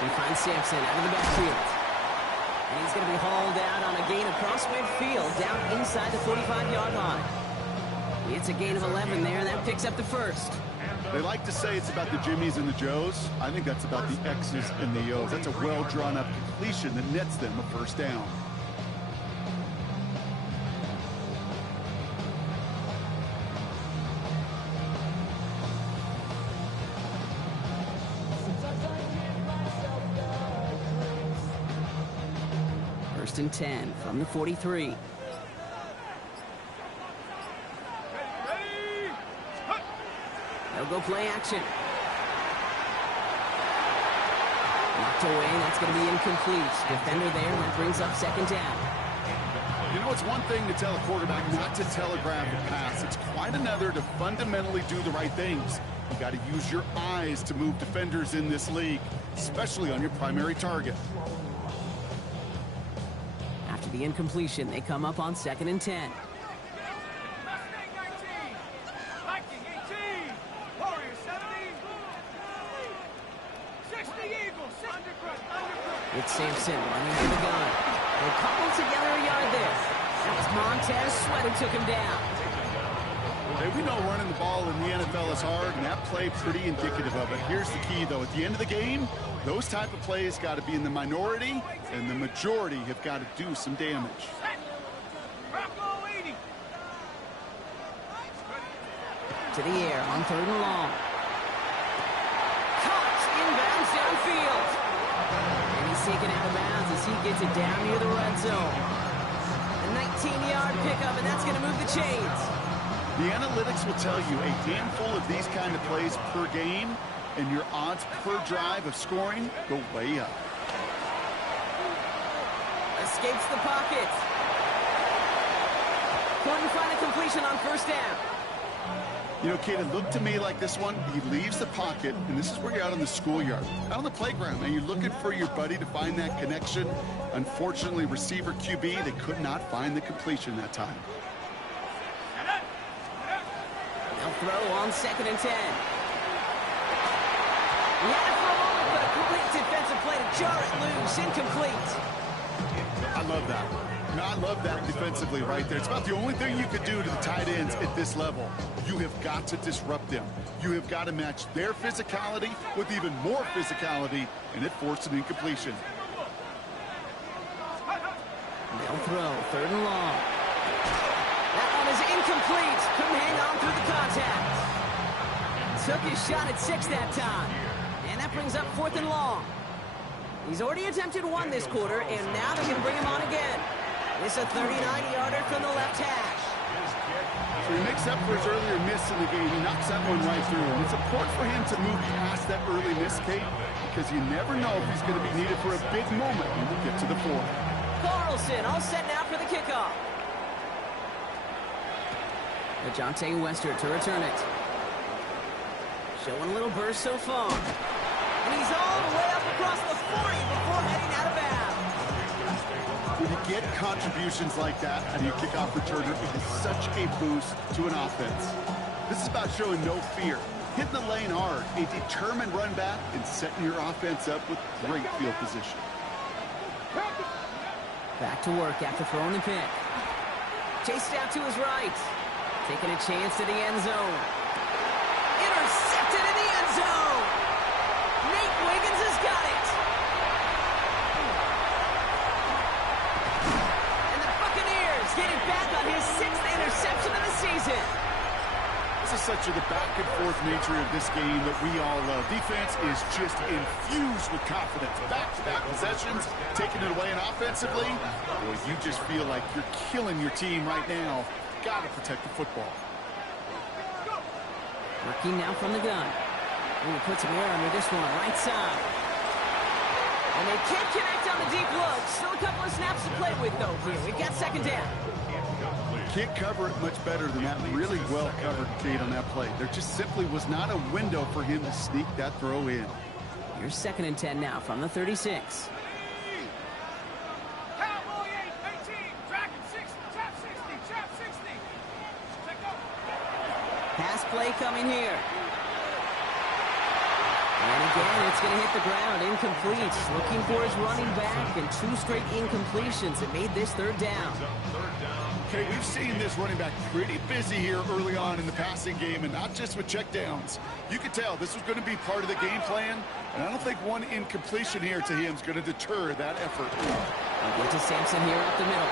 He finds Sampson out of the backfield. And he's going to be hauled out on a gain across midfield, down inside the 45-yard line. It's a gain of 11 there, and that picks up the first. They like to say it's about the Jimmies and the Joes. I think that's about the X's and the O's. That's a well-drawn-up completion that nets them a first down. First and 10 from the 43. They'll go play action. Knocked away, that's going to be incomplete. Defender there, that brings up second down. You know, it's one thing to tell a quarterback not to telegraph a pass. It's quite another to fundamentally do the right things. You got to use your eyes to move defenders in this league, especially on your primary target. After the incompletion, they come up on second and 10. It's Sampson running to the gun. They cobbled together a yard there. That was Montez Sweat who took him down. Hey, we know running the ball in the NFL is hard, and that play pretty indicative of it. Here's the key, though. At the end of the game, those type of plays got to be in the minority, and the majority have got to do some damage. To the air on third and long. Caught inbounds downfield. And he's taken out of bounds as he gets it down near the red zone. A 19-yard pickup, and that's going to move the chains. The analytics will tell you a handful of these kind of plays per game, and your odds per drive of scoring go way up. Escapes the pocket. Couldn't find a completion on first down. You know, Kate, it looked to me like this one, he leaves the pocket, and this is where you're out on the schoolyard, out on the playground, and you're looking for your buddy to find that connection. Unfortunately, receiver QB, they could not find the completion that time. They'll throw on second and 10. He had it for a moment, but a complete defensive play to jar it loose, incomplete. I love that. I love that defensively right there. It's about the only thing you could do to the tight ends at this level. You have got to disrupt them. You have got to match their physicality with even more physicality, and it forced an incompletion. They'll throw third and long. That one is incomplete. Couldn't hang on through the contact. Took his shot at 6 that time. And that brings up fourth and long. He's already attempted one this quarter, and now they can bring him on again. It's a 39-yarder from the left hash. So he makes up for his earlier miss in the game. He knocks that one right through. And it's important for him to move past that early miss, Kate, because you never know if he's going to be needed for a big moment when we get to the fourth. Carlson all set now for the kickoff. DeJounte Wester to return it. Showing a little burst so far. And he's all the way up across the 40 before heading out of bounds. When you get contributions like that out of your kickoff returner, it is such a boost to an offense. This is about showing no fear, hitting the lane hard, a determined run back, and setting your offense up with great field position. Back to work after throwing the pick. Chased out to his right. Taking a chance to the end zone. Intercepted in the end zone. Nate Wiggins has got it. And the Buccaneers get it back on his 6th interception of the season. This is such the back-and-forth nature of this game that we all love. Defense is just infused with confidence. Back-to-back possessions, taking it away, and offensively, boy, you just feel like you're killing your team right now. Got to protect the football. Working now from the gun. Ooh, he puts some air under this one, right side. And they can't connect on the deep look. Still a couple of snaps to play with, though, here. We've got second down. Can't cover it much better than that. Really well covered, Kate, on that play. There just simply was not a window for him to sneak that throw in. Here's second and 10 now from the 36. Pass play coming here. And again, it's going to hit the ground, incomplete. Looking for his running back, and 2 straight incompletions. It made this 3rd down. Okay, we've seen this running back pretty busy here early on in the passing game, and not just with checkdowns. You could tell this was going to be part of the game plan, and I don't think one incompletion here to him is going to deter that effort. They'll get to Sampson here up the middle.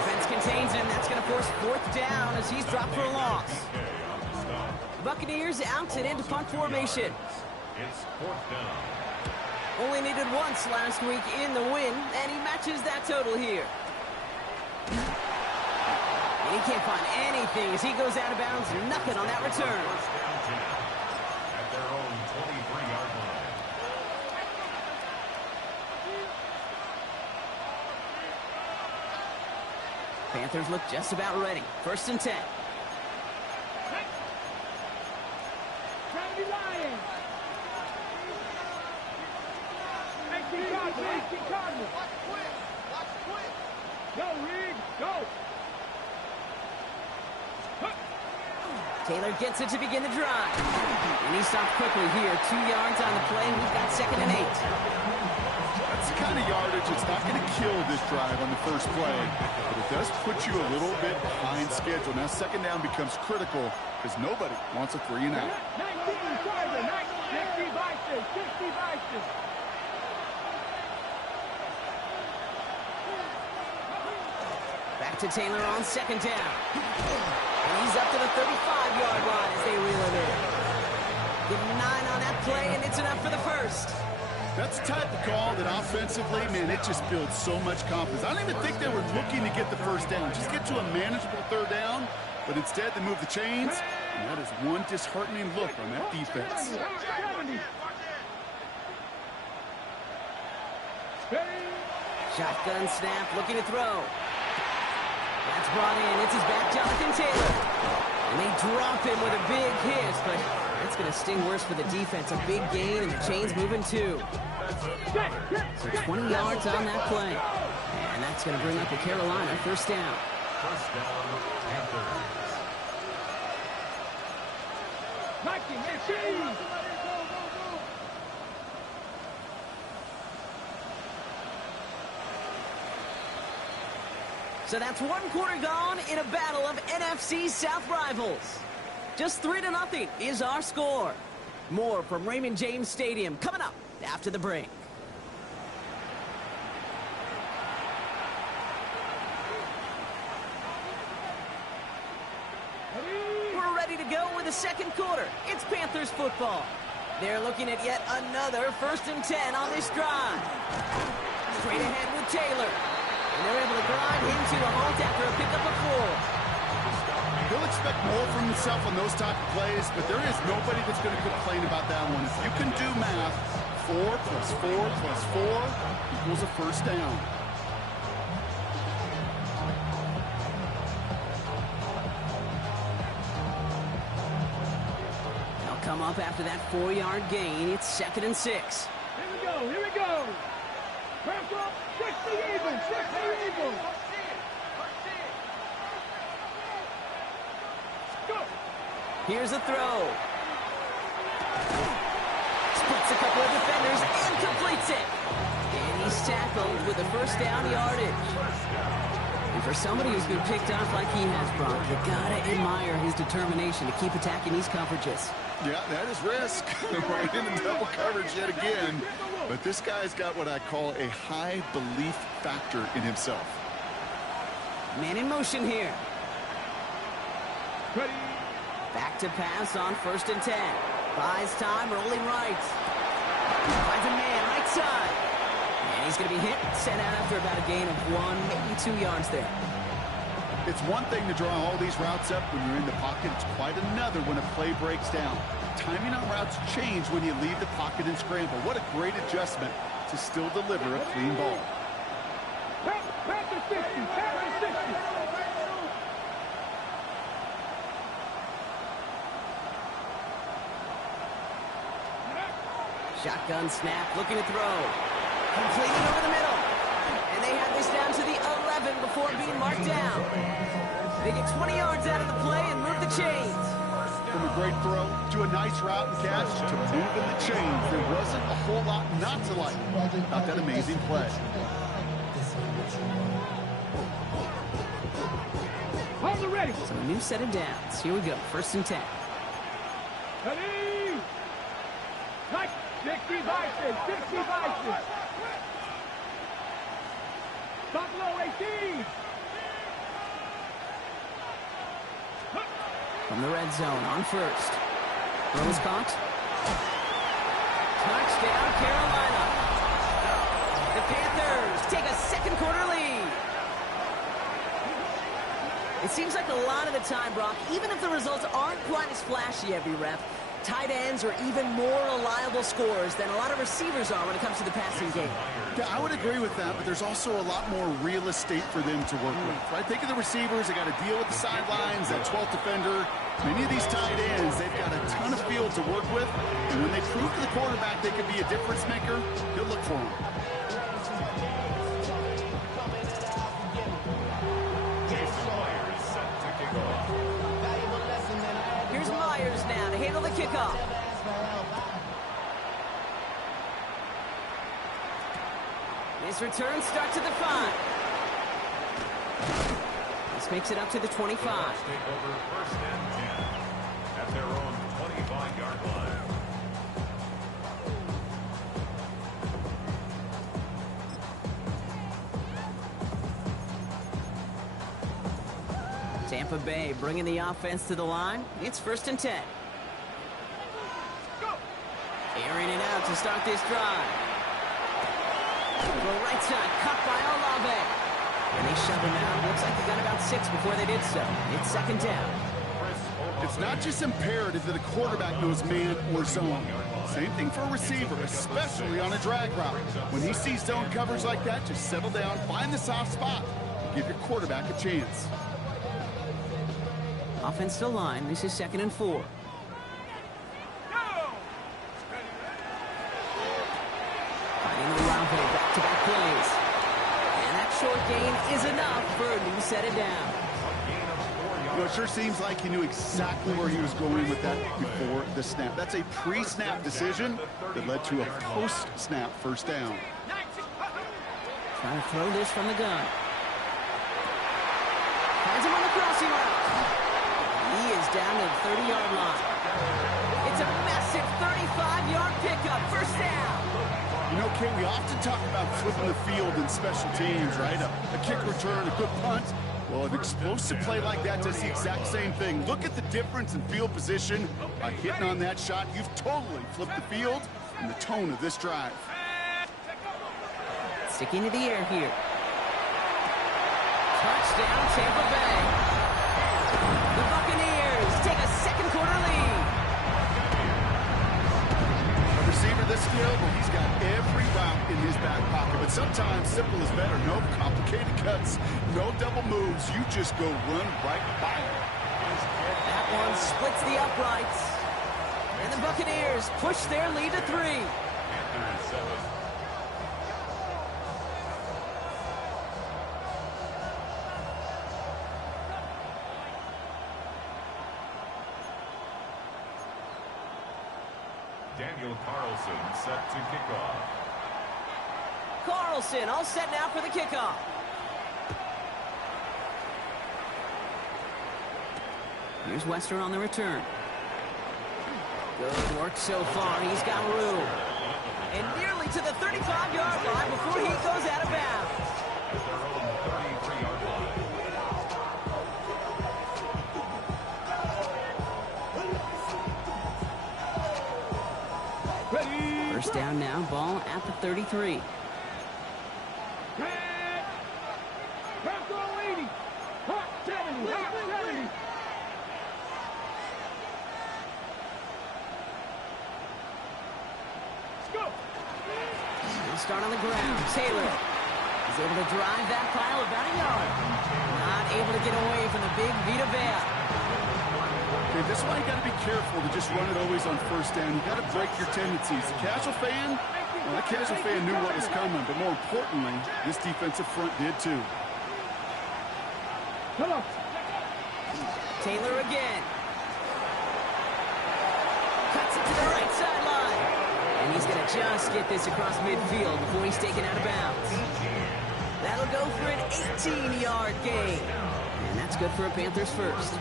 Defense contains him. That's going to force 4th down as he's dropped for a loss. Buccaneers out and into punt formation. It's 4th down. Only needed once last week in the win, and he matches that total here. And he can't find anything as he goes out of bounds. Nothing on that return. First down 10 at their own 23-yard line. Panthers look just about ready. 1st and 10. Go, Reed, go! Taylor gets it to begin the drive. And he stopped quickly here. 2 yards on the play. We've got 2nd and 8. That's the kind of yardage that's not going to kill this drive on the first play, but it does put you a little bit behind schedule. Now 2nd down becomes critical because nobody wants a 3 and out. 19, 60 vices, 60 vices. Back to Taylor on 2nd down. And he's up to the 35-yard line as they reel him in. Give him 9 on that play, and it's enough for the 1st. That's the type of call that offensively, man, it just builds so much confidence. I don't even think they were looking to get the 1st down. Just get to a manageable 3rd down, but instead they move the chains, and that is one disheartening look on that defense. Shotgun snap, looking to throw. That's brought in. It's his back, Jonathan Taylor. And they drop him with a big hit, but that's going to sting worse for the defense. A big gain, and the chains moving too. So 20 yards on that play. And that's going to bring up the Carolina 1st down. 1st down, Panthers. So that's 1 quarter gone in a battle of NFC South rivals. Just 3-0 is our score. More from Raymond James Stadium coming up after the break. We're ready to go with the 2nd quarter. It's Panthers football. They're looking at yet another 1st and 10 on this drive. Straight ahead with Taylor. And they're able to grind him to a halt after a pickup of 4. He'll expect more from himself on those type of plays, but there is nobody that's going to complain about that one. If you can do math, 4 plus 4 plus 4 equals a 1st down. They'll come up after that 4-yard gain. It's 2nd and 6. Here we go, here we go. Press up, 60 even, 60 even. Here's a throw. Splits a couple of defenders and completes it. And he's tackled with the 1st down yardage. And for somebody who's been picked off like he has, Brock, you gotta admire his determination to keep attacking these coverages. Yeah, that is risk. Right into double coverage yet again. But this guy's got what I call a high belief factor in himself. Man in motion here. Ready. Back to pass on 1st and 10. Buys time, rolling right. Finds a man, right side. And he's going to be hit, sent out after about a gain of 1, maybe 2 yards there. It's one thing to draw all these routes up when you're in the pocket. It's quite another when a play breaks down. Timing on routes change when you leave the pocket and scramble. What a great adjustment to still deliver a clean ball. Back to 60, back to 60. Shotgun snap, looking to throw. Completed over the middle. And they have this down to the 11 before being marked down. They get 20 yards out of the play and move the chains. From a great throw to a nice route and catch to moving the chains. There wasn't a whole lot not to like about that amazing play. Hold it ready. So a new set of downs. Here we go. 1st and 10. Ready. Like 60 vices. 60 vices. Buffalo 18. From the red zone on 1st. Throw is caught. Touchdown, Carolina. The Panthers take a second quarter lead. It seems like a lot of the time, Brock, even if the results aren't quite as flashy every rep, tight ends are even more reliable scorers than a lot of receivers are when it comes to the passing game. Yeah, I would agree with that, but there's also a lot more real estate for them to work with, right? Think of the receivers. They got to deal with the sidelines, that 12th defender. Many of these tight ends, they've got a ton of field to work with, and when they prove to the quarterback they can be a difference maker, he'll look for them. Here's Myers now to handle the kickoff. This return starts at the 5. This makes it up to the 25. Take over 1st and 10 at their own 25-yard line. Tampa Bay bringing the offense to the line. It's 1st and 10. Airing it out to start this drive. The right side, cut by Olave. And they shove him out. Looks like they got about 6 before they did so. It's 2nd down. It's not just imperative that a quarterback knows man or zone. Same thing for a receiver, especially on a drag route. When he sees zone coverage like that, just settle down, find the soft spot, and give your quarterback a chance. Offense to line. This is 2nd and 4. Back-to-back plays. And that short gain is enough for a new set of downs. You know, it sure seems like he knew exactly where he was going with that before the snap. That's a pre-snap decision that led to a post-snap 1st down. Trying to throw this from the gun. Finds him on the crossing route. He is down to the 30-yard line. It's a massive 35-yard pickup. 1st down. You know, Kate, we often talk about flipping the field in special teams, right? A kick return, a good punt. Well, an explosive play like that does the exact same thing. Look at the difference in field position. By hitting on that shot, you've totally flipped the field and the tone of this drive. Sticking to the air here. Touchdown, Tampa Bay. The Buccaneers take a second quarter lead. A receiver this skilled, well, he's got every route in his back pocket. But sometimes simple is better. No complicated cuts, no double moves. You just go run right by him. That one splits the uprights. And the Buccaneers push their lead to 3. Daniel Carlson set to kick off. Carlson all set now for the kickoff. Here's Western on the return. Good work so far. He's got room. And nearly to the 35-yard line before he goes out of bounds. At their own 33-yard line. First down now, ball at the 33. Hot 80. Hot 70. Hot 70. Let's go. They start on the ground. Taylor is able to drive that pile about a yard. Not able to get away from the big Vita Vea. Okay, this is why you got to be careful to just run it always on 1st down. You got to break your tendencies. The casual fan, well, that casual fan knew what was coming, but more importantly, this defensive front did too. Come on. Taylor again. just get this across midfield before he's taken out of bounds. That'll go for an 18-yard gain. And that's good for a Panthers first.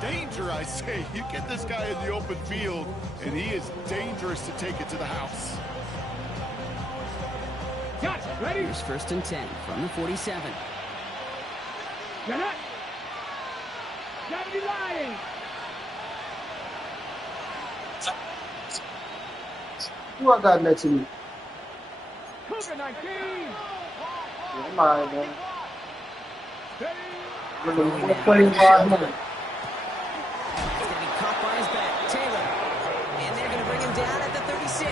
Danger, I say. You get this guy in the open field, and he is dangerous to take it to the house. Got it. Ready? Here's 1st and 10 from the 47. You're not. Gotta be lying. Who I got next to me? Cougar 19. Yeah, I'm all right, man. Ready? We're going to play 5 minutes. He's going to be caught by his back. Taylor. And they're going to bring him down at the 36.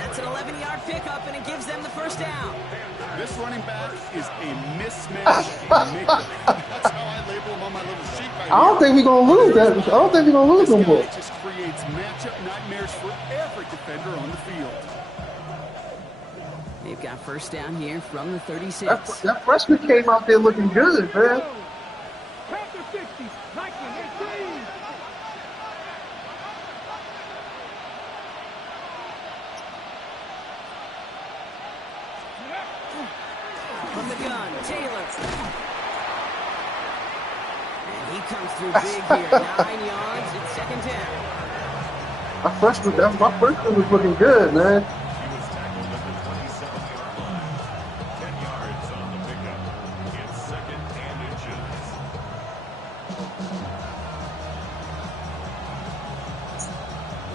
That's an 11-yard pickup, and it gives them the first down. This running back is a mismatch maker. That's how I label him on my little sheet right I don't here. think we're going to lose that. I don't think we're going to lose This them guy both. just creates matchup nightmares for every defender on the field. They've got first down here from the 36. That freshman came out there looking good, man. Panther 60. 19. 18. From the gun, Taylor. And he comes through big here. 9 yards and 2nd down. My freshman was looking good, man. He was tackled at the 27-yard line. 10 yards on the pickup. It's 2nd and inches.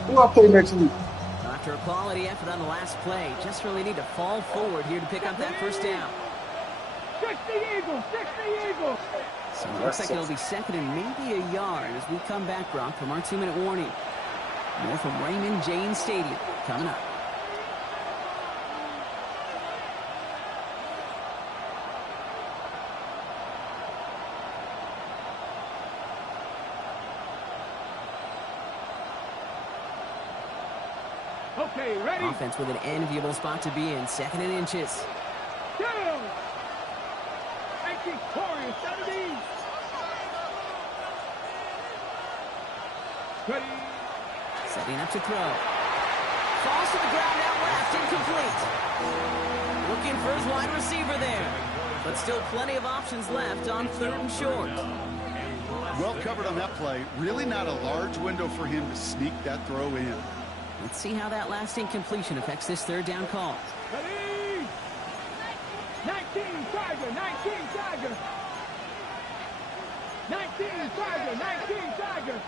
Who I play next week? After a quality effort on the last play, just really need to fall forward here to pick up that first down. 60 Eagles. 60 Eagles. So it looks like it'll be 2nd and maybe a yard as we come back, Brock, from our 2-minute warning. More from Raymond James Stadium coming up. Okay, ready? Offense with an enviable spot to be in. 2nd and inches. Down. 19. Corey, 70. Ready? Setting up to throw. Falls to the ground out left. Incomplete. Looking for his wide receiver there. But still plenty of options left on 3rd and short. Well covered on that play. Really not a large window for him to sneak that throw in. Let's see how that last incompletion affects this 3rd down call. Ready? 19 Tiger. 19 Tiger. 19 Tiger. 19 Tiger.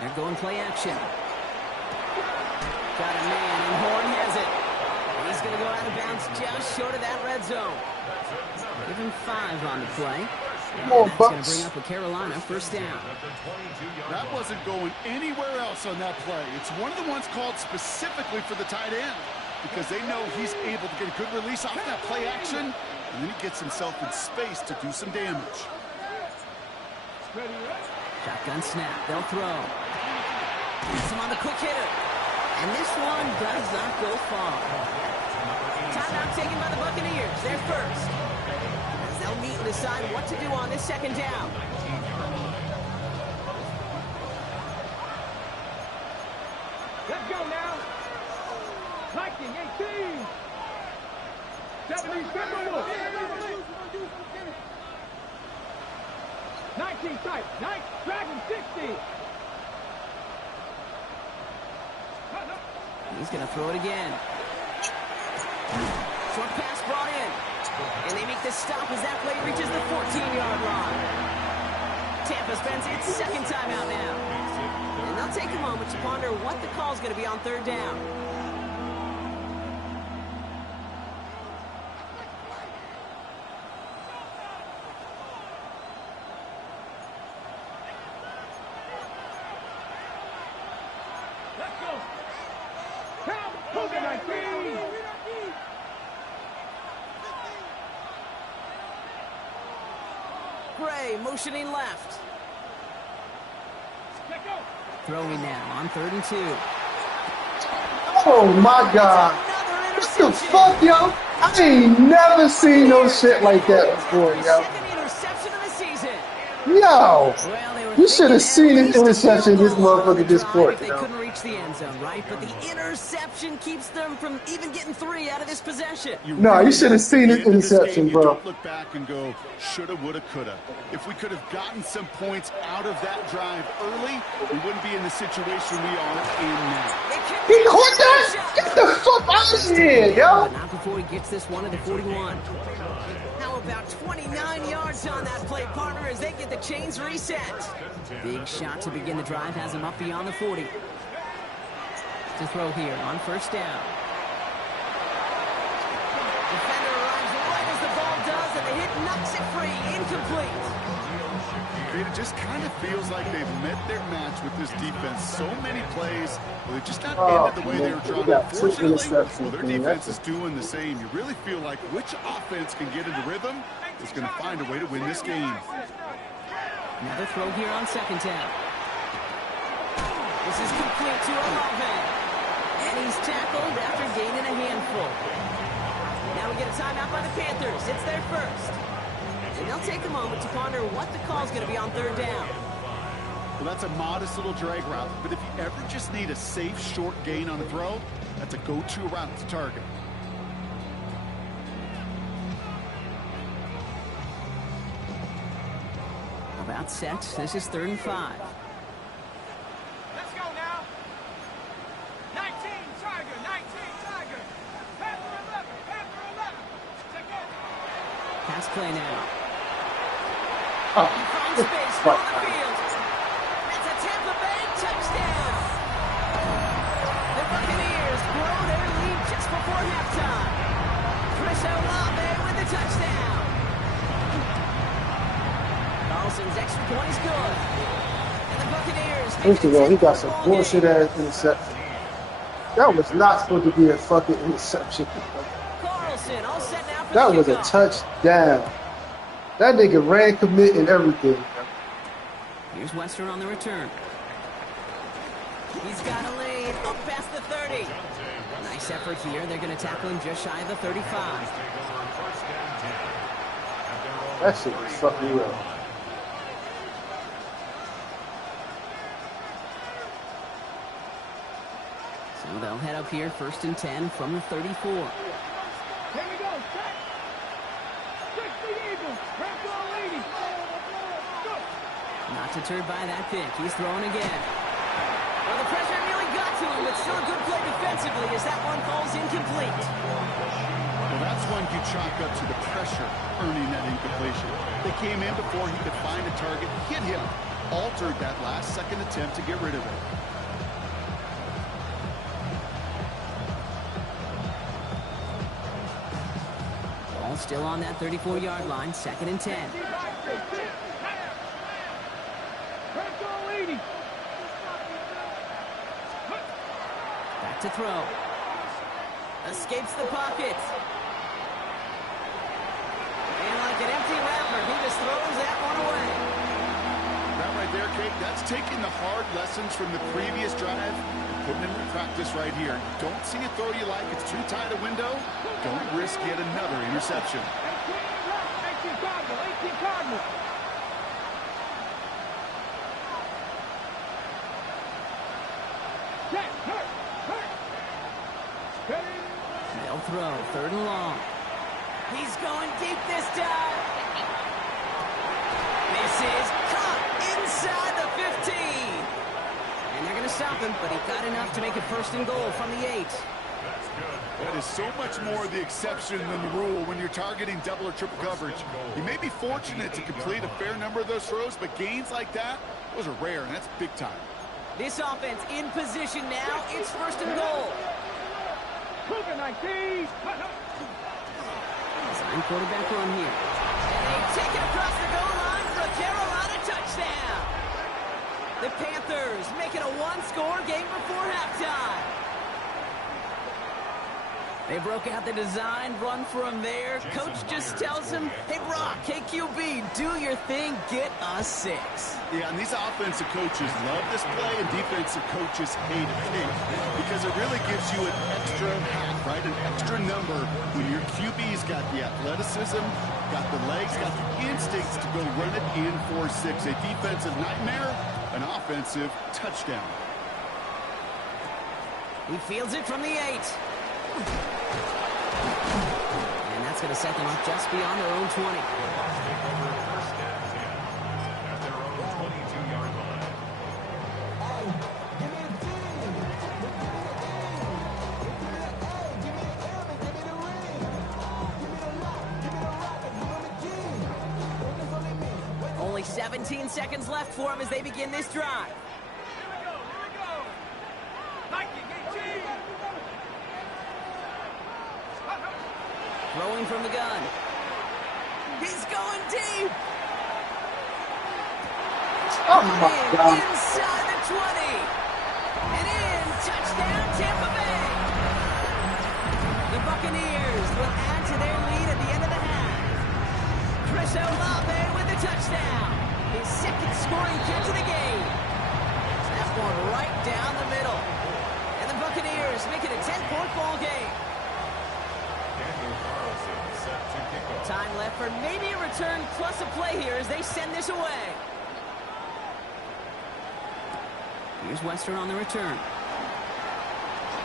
They're going play action. Got a man, and Horn has it. And he's going to go out of bounds just short of that red zone. Give him 5 on the play. Come on, That's going to Bucks. bring up a Carolina first down. That wasn't going anywhere else on that play. It's one of the ones called specifically for the tight end because they know he's able to get a good release off that play action, and then he gets himself in space to do some damage. Ready? Shotgun snap. They'll throw. Gets him on the quick hitter. And this one does not go far. Timeout taken by the Buccaneers. They're first. As they'll meet and decide what to do on this 2nd down. Let's go now. Viking 18. 70 Timberwolves. 19 tight. 9 Dragon 60. He's going to throw it again. Short pass brought in. And they make the stop as that play reaches the 14-yard line. Tampa spends its 2nd timeout now. And they'll take a moment to ponder what the call is going to be on 3rd down. Let's go. Count. Cougar 19. Gray motioning left. Let's go. Throwing now on 3rd and 2. Oh, my God. Another What the interception. fuck, yo? I ain't never seen no shit like that before, yo. 2nd interception Yo, Well, they were you should thinking have seen at his least a interception. field This goal on the motherfucker just drive caught. if You they know. couldn't reach the end zone, right? But the interception keeps them from even getting 3 out of this possession. No, you should have seen his At the end of this interception, game, bro. You don't look back and go, shoulda, woulda, coulda. If we could have gotten some points out of that drive early, we wouldn't be in the situation we are in now. He caught that? Get the fuck out of here, yo. But not before he gets this one to the 41. How about 29 yards on that play, partner, as they get the chains reset. Big shot to begin the drive has him up beyond the 40. To throw here on first down. Defender arrives right as the ball does, and the hit knocks it free. Incomplete. It just kind of feels like they've met their match with this defense. So many plays, well, they're just not ended the way they were drawn up. Fortunately, well, their defense is doing the same. You really feel like which offense can get into rhythm is going to find a way to win this game. Another throw here on second down. This is complete to Olave. And he's tackled after gaining a handful. Now we get a timeout by the Panthers. It's their first. And they'll take a moment to ponder what the call's going to be on third down. Well, that's a modest little drag route, but if you ever just need a safe, short gain on a throw, that's a go-to route to target. About set. This is 3rd and 5. Let's go now. 19, Tiger, 19, Tiger. Panther 11, Panther 11. Check it. Pass play now. Oh, He finds space on the field. It's a Tampa Bay touchdown. The Buccaneers grow their lead just before halftime. Chris Olave with the touchdown. Carlson's extra point is good. And the Buccaneers first of all, he got some bullshit ass interception. That was not supposed to be a fucking interception. Carlson all set now for That the was a kickoff. touchdown. That nigga ran, commit, and everything. Here's Western on the return. He's got a lane up past the 30. Nice effort here. They're going to tackle him just shy of the 35. That shit was fucking real. So they'll head up here, 1st and 10 from the 34. Here we go. Set. 60 Eagles. Press all 80. Go. Not deterred by that pick. He's throwing again. Well, the pressure nearly got to him, but still a good play defensively as that one falls incomplete. Well, that's one you chalk up to the pressure earning that incompletion. They came in before he could find a target, hit him, altered that last-second attempt to get rid of it. Ball still on that 34-yard line, 2nd and 10. Press all 80. Back to throw. Escapes the pocket. And like an empty wrapper, he just throws that one away. That right there, Kate, that's taking the hard lessons from the previous drive and putting them in practice right here. Don't see a throw you like, it's too tight a window. Don't risk yet another interception. 18 Cardinal, 18 Cardinal. Check, hurt. Ready? They'll throw, 3rd and long. He's going deep this time. This is caught inside the 15. And they're going to stop him, but he got enough to make it 1st and goal from the 8. That is so much more the exception than the rule when you're targeting double or triple coverage. You may be fortunate to complete a fair number of those throws, but gains like that, those are rare, and that's big time. This offense in position now. It's 1st and goal. Cougar 19. Design quarterback run here. And they take it across the goal line for a Carolina touchdown. The Panthers make it a one-score game before halftime. They broke out the design run for him there. Coach just tells him, hey, Brock, KQB, do your thing, get a 6. Yeah, and these offensive coaches love this play, and defensive coaches hate it because it really gives you an extra half, right? An extra number when your QB's got the athleticism, got the legs, got the instincts to go run it in for 6. A defensive nightmare, an offensive touchdown. He fields it from the 8. And that's going to set them up just beyond their own 20. First and 10 at their own 22-yard line. Only 17 seconds left for him as they begin this drive. Throwing from the gun. He's going deep. Oh my God. Inside the 20. And in. Touchdown, Tampa Bay. The Buccaneers will add to their lead at the end of the half. Chris Olave with the touchdown. His second scoring kick to the game. That's one right down the middle. And the Buccaneers make it a 10-point ball game. Time left for maybe a return plus a play here as they send this away. Here's Western on the return.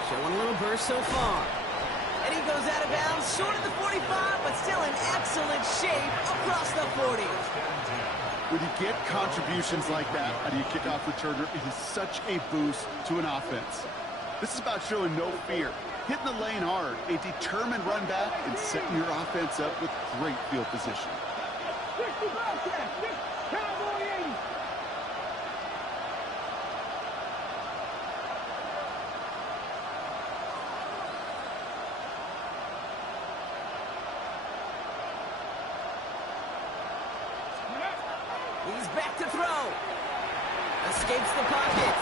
Showing a little burst so far. And he goes out of bounds, short of the 45, but still in excellent shape across the 40. When you get contributions like that out of your kickoff returner, it is such a boost to an offense. This is about showing no fear, hitting the lane hard, a determined run back, and setting your offense up with great field position. 65 cents, Cowboy 80. He's back to throw. Escapes the pocket.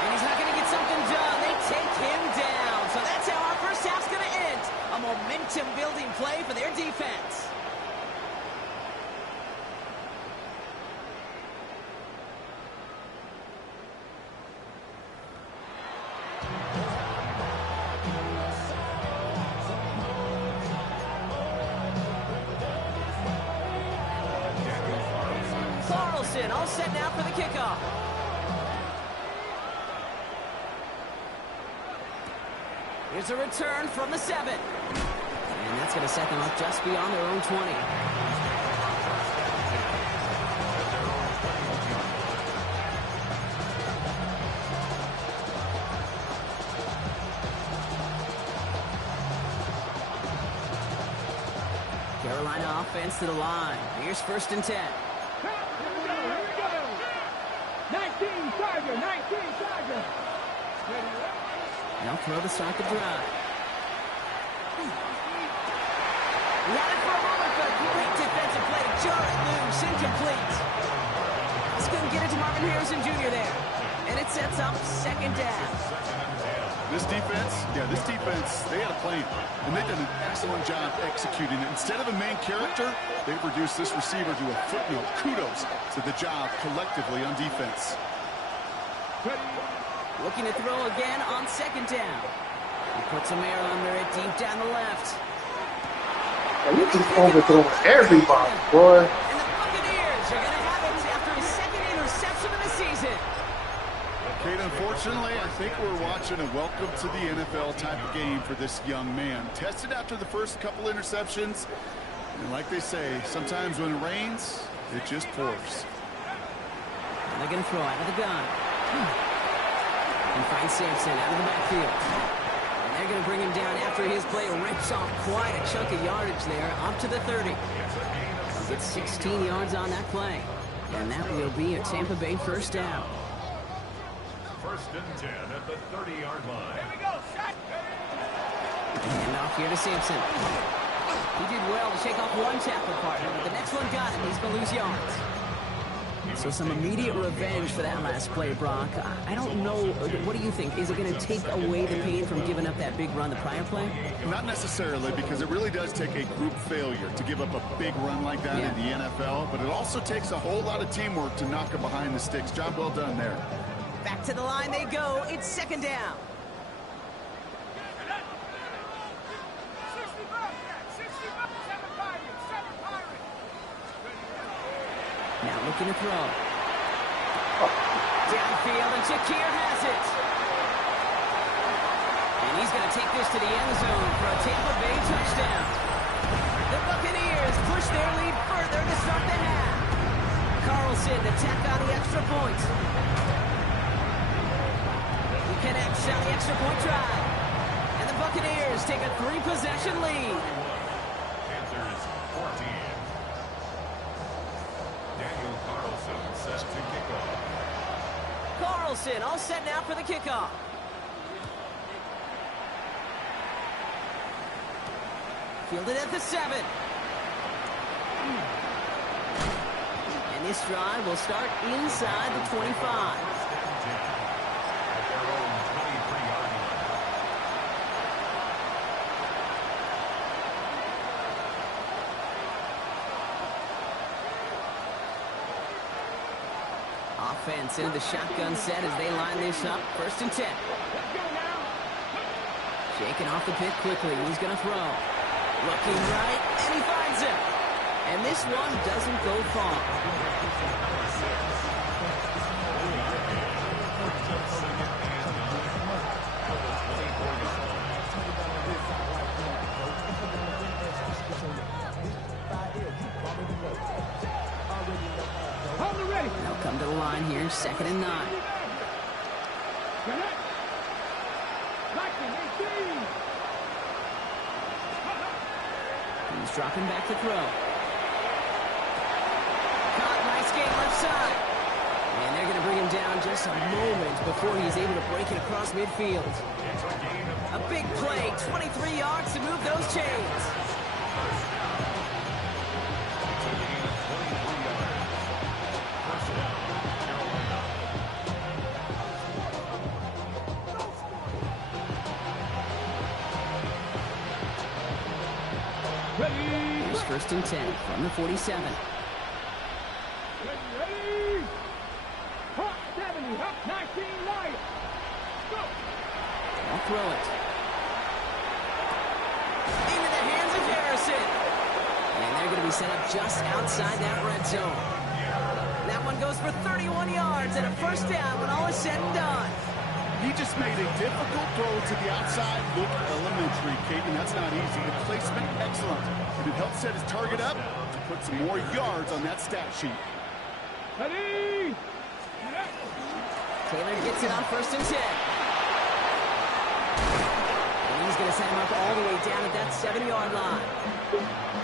And he's not going to get something done. They take him down. So that's how our first half's going to end. A momentum-building play for their defense. Carlson all set now for the kickoff. Here's a return from the 7. And that's going to set them up just beyond their own 20. Carolina offense to the line. Here's 1st and 10. Here we go. 19 Tiger, 19 Tiger. They'll throw to start the drive. He had it for a moment, but a great defensive play to jar it loose, incomplete. Just couldn't get it to Marvin Harrison Jr. there. And it sets up 2nd down. This defense, they had a plan, and they've done an excellent job executing it. Instead of a main character, they've reduced this receiver to a footnote. Kudos to the job collectively on defense. Looking to throw again on 2nd down. He puts a mirror under it deep down the left. And you just overthrowing everybody, boy. And the Buccaneers are going to have it after his 2nd interception of the season. Kate, unfortunately, I think we're watching a welcome to the NFL type of game for this young man. Tested after the first couple interceptions, and like they say, sometimes when it rains, it just pours. And they're going to throw out of the gun. And find Sampson out of the backfield. And they're going to bring him down after his play rips off quite a chunk of yardage there, up to the 30. He'll get 16 yards on that play. And that will be a Tampa Bay 1st down. 1st and 10 at the 30-yard line. Here we go, shot. And off here to Sampson. He did well to shake off one tackle partner, but the next one got him. He's going to lose yards. So some immediate revenge for that last play, Brock. I don't know. What do you think? Is it going to take away the pain from giving up that big run the prior play? Not necessarily, because it really does take a group failure to give up a big run like that in the NFL, but it also takes a whole lot of teamwork to knock it behind the sticks. Job well done there. Back to the line they go. It's second down. Now looking to throw. Downfield, and Shakir has it. And he's going to take this to the end zone for a Tampa Bay touchdown. The Buccaneers push their lead further to start the half. Carlson to tack on the extra point. He connects on the extra point drive. And the Buccaneers take a 3-possession lead. Panthers 14. Daniel Carlson set to kick off. Carlson all set now for the kickoff. Fielded at the 7. And this drive will start inside the 25. At their own 23-yard line. Offense into the shotgun set as they line this up. 1st and 10. Shaking off the pit quickly. He's going to throw. Looking right, and he finds it. And this one doesn't go far. They'll come to the line here, 2nd and 9. He's dropping back to throw. Caught, nice game left side. And they're going to bring him down just a moment before he's able to break it across midfield. A big play, 23 yards to move those chains. Here's 1st and 10 from the 47. Ready? Hot 70, hot 19, right. Go. I'll throw it. Into the hands of Harrison. And they're going to be set up just outside that red zone. That one goes for 31 yards and a 1st down when all is said and done. He just made a difficult throw to the outside. Look elementary, Kate, and that's not easy. The placement, excellent. And it helped set his target up to put some more yards on that stat sheet. Ready? Taylor gets it on 1st and 10. And he's going to set him up all the way down at that 7-yard line.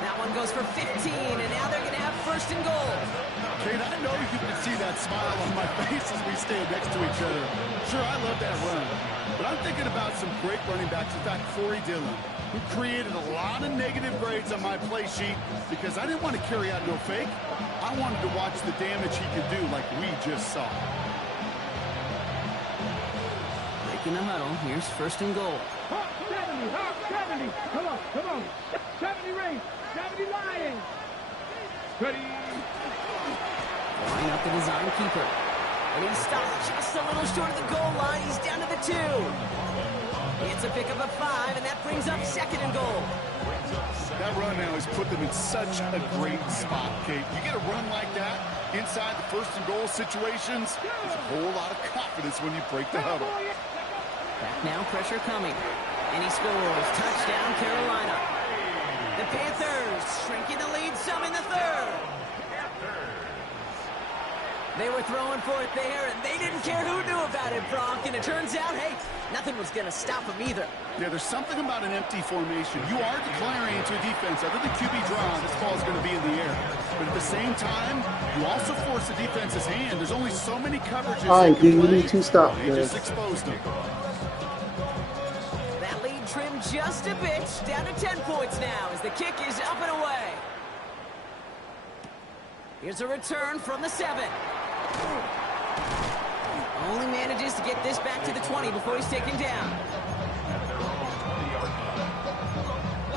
That one goes for 15, and now they're going to have 1st and goal. Kate, I know you can see that smile on my face as we stand next to each other. Sure, I love that run. But I'm thinking about some great running backs. In fact, Corey Dillon, who created a lot of negative grades on my play sheet because I didn't want to carry out no fake. I wanted to watch the damage he could do like we just saw. Breaking the huddle. Here's 1st and goal. Hot 70, hot 70. Come on, come on. 70 race, 70 Lions. Ready? Line up the design keeper. And he's stopped just a little short of the goal line. He's down to the 2. It's a pick of a 5, and that brings up 2nd and goal. That run now has put them in such a great spot, Kate. You get a run like that inside the 1st and goal situations, there's a whole lot of confidence when you break the huddle. Back now, pressure coming. And he scores. Touchdown, Carolina. The Panthers shrinking the lead some in the 3rd. They were throwing for it there, and they didn't care who knew about it, Brock. And it turns out, hey, nothing was going to stop them either. Yeah, there's something about an empty formation. You are declaring into a defense, other than QB draw, this ball is going to be in the air. But at the same time, you also force the defense's hand. There's only so many coverages. All right, dude, you need to stop, They man. just exposed them. That lead trimmed just a bit, down to 10 points now as the kick is up and away. Here's a return from the 7. this back to the 20 before he's taken down. At their own 20-yard line.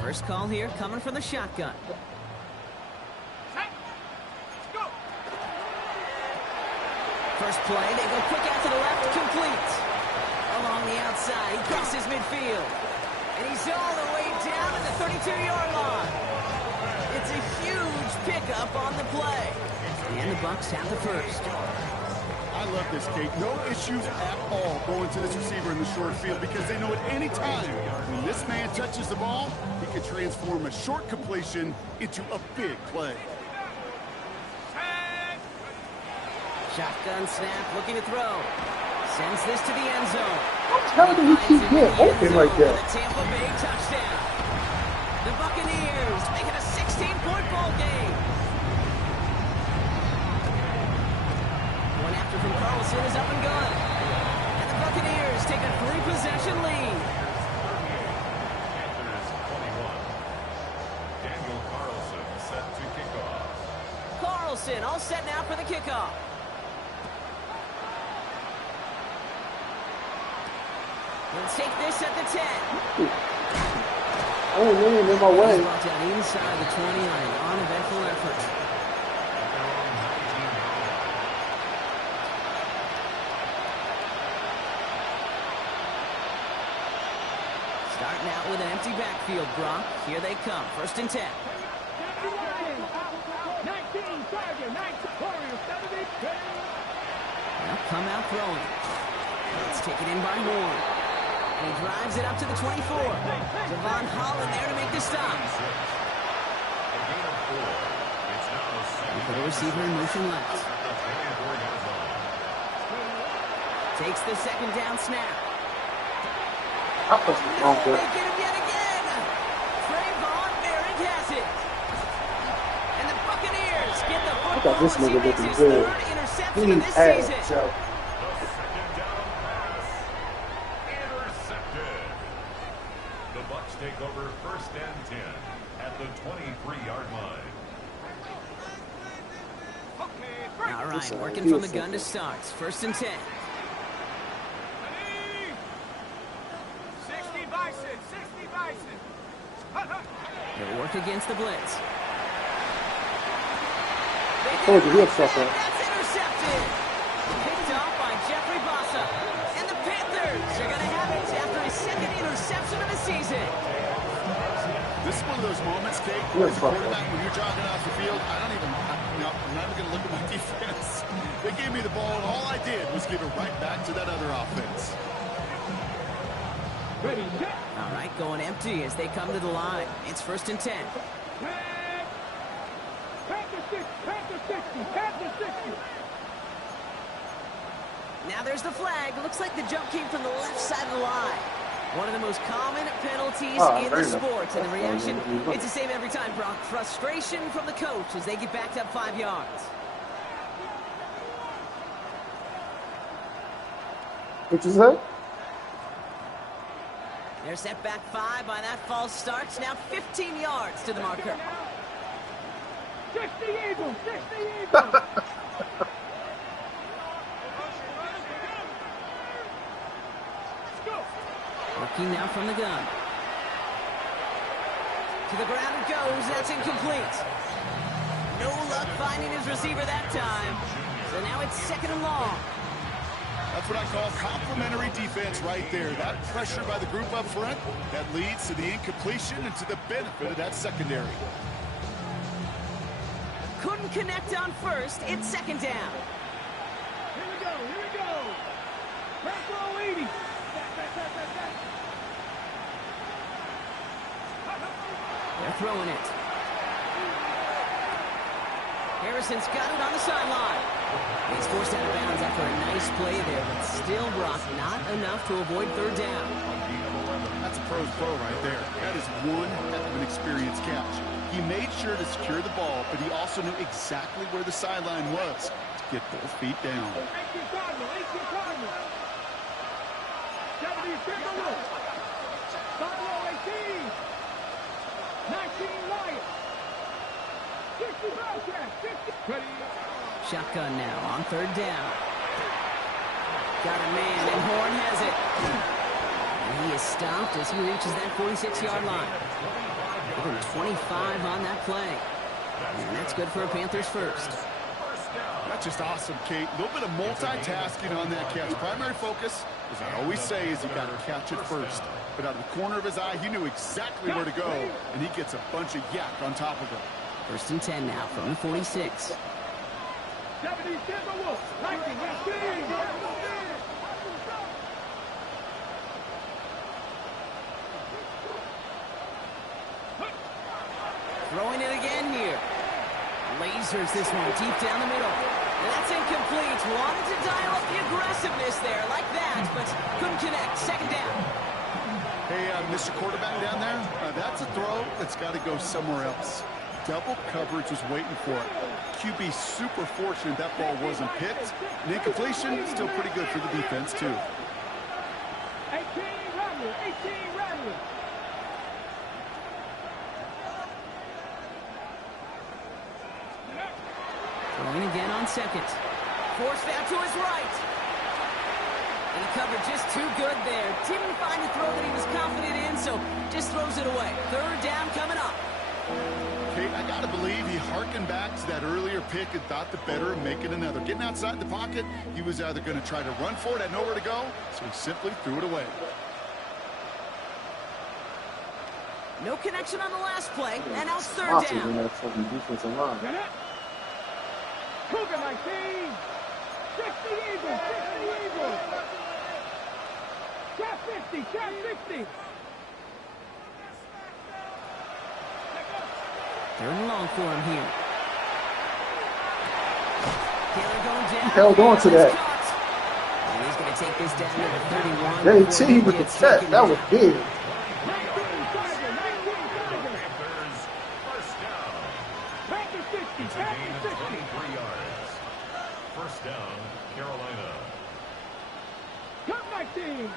First call here coming from the shotgun. First play, they go quick out to the left, complete. Along the outside, he crosses midfield. And he's all the way down at the 32-yard line. It's a huge pickup on the play. And the Bucs have the first. I love this, Kate. No issues at all going to this receiver in the short field because they know at any time when this man touches the ball, he can transform a short completion into a big play. Shotgun snap, looking to throw. Sends this to the end zone. How did he keep getting open like that? The Tampa Bay touchdown. The Buccaneers make it a 16-point ball game. One after from Carlson is up and good. And the Buccaneers take a 3-possession lead. Panthers 21. Daniel Carlson set to kick off. Carlson all set now for the kickoff. Let's take this at the 10. Oh, man, in my way. He's brought down inside the 20 on an uneventful effort. Starting out with an empty backfield, Brock. Here they come. First and 10. 19, target, 19, Warriors, 70. Now come out throwing. Let's take it in by Moore. And he drives it up to the 24. Devon Holland there to make the stop. A gain of 4. It's now second. Put a receiver in motion left. At the 24-yard line. Takes the second down snap. I pressed the wrong They button. get him yet again. Trayvon Merrick has it. And the Buccaneers get the football. thought this as he nigga makes looking his good. third He interception of needs this ass, season. so. The second down pass. Intercepted. The Bucs take over first and 10 at the 23-yard line. All right, Listen, working he from the is gun to something. start. First and 10. 60 Bison, 60 Bison. He'll work against the blitz. Told you, he'll suffer. That's intercepted. Picked off by Jeffrey Bossa. And the Panthers are going to have it after his second interception of the season. This is one of those moments, Kate, You're as a fucking- quarterback, when you're jogging off the field, I'm not even going to look at my defense. They gave me the ball, and all I did was give it right back to that other offense. Ready, set. All right, going empty as they come to the line. It's first and 10. Panther 60, Panther 60, Panther 60. Now there's the flag. Looks like the jump came from the left side of the line. One of the most common penalties in the very nice. sport. And the reaction, Mhm. it's the same every time, Brock. Frustration from the coach as they get backed up 5 yards. What you say? They're set back 5 by that false start. Now 15 yards to the marker. 60 Eagles, 60 Eagles. Working now from the gun. To the ground it goes. That's incomplete. No luck finding his receiver that time. So now it's second and long. That's what I call complementary defense right there. That pressure by the group up front, that leads to the incompletion and to the benefit of that secondary. Couldn't connect on first. It's second down. Here we go, here we go. Back row 80. They're throwing it. Harrison's got it on the sideline. He's forced out of bounds after a nice play there, but still, Brock, not enough to avoid third down. That's a pro's pro right there. That is one heck of an experienced catch. He made sure to secure the ball, but he also knew exactly where the sideline was to get both feet down. 18 Cardinal, 18 Cardinal. 70 Timberwolves. Cardinal 18. 19 Lions. Shotgun now on third down. Got a man, and Horn has it. And he is stopped as he reaches that 46-yard line. Over 25 on that play. And that's good for a Panthers first. That's just awesome, Kate. A little bit of multitasking on that catch. Primary focus, as I always say, is you got to catch it first. But out of the corner of his eye, he knew exactly where to go, and he gets a bunch of yak on top of it. 1st and 10 now from the 46. Throwing it again here. Lasers this one deep down the middle. And that's incomplete. Wanted to dial up the aggressiveness there like that, but couldn't connect. 2nd down. Hey, Mr. Quarterback down there, that's a throw that's got to go somewhere else. Double coverage was waiting for it. QB super fortunate that ball wasn't picked. And incompletion, still pretty good for the defense, too. 18 Rattler. Throwing again on 2nd. Forced out to his right. And he covered just too good there. Didn't find a throw that he was confident in, so just throws it away. 3rd down coming up. Kate, I got to believe he harkened back to that earlier pick and thought the better of making another. Getting outside the pocket, he was either going to try to run for it, had nowhere to go, so he simply threw it away. No connection on the last play, and now 3rd down. Cougar 19. 60 Eagles. Cap 50. 3rd and long for him here. Taylor going down. Held on to that. And he's going to take this down to the 31. JT with the catch. That was big. Panthers 60. Panthers 60. 23 yards. 1st down, Carolina. Cup 19.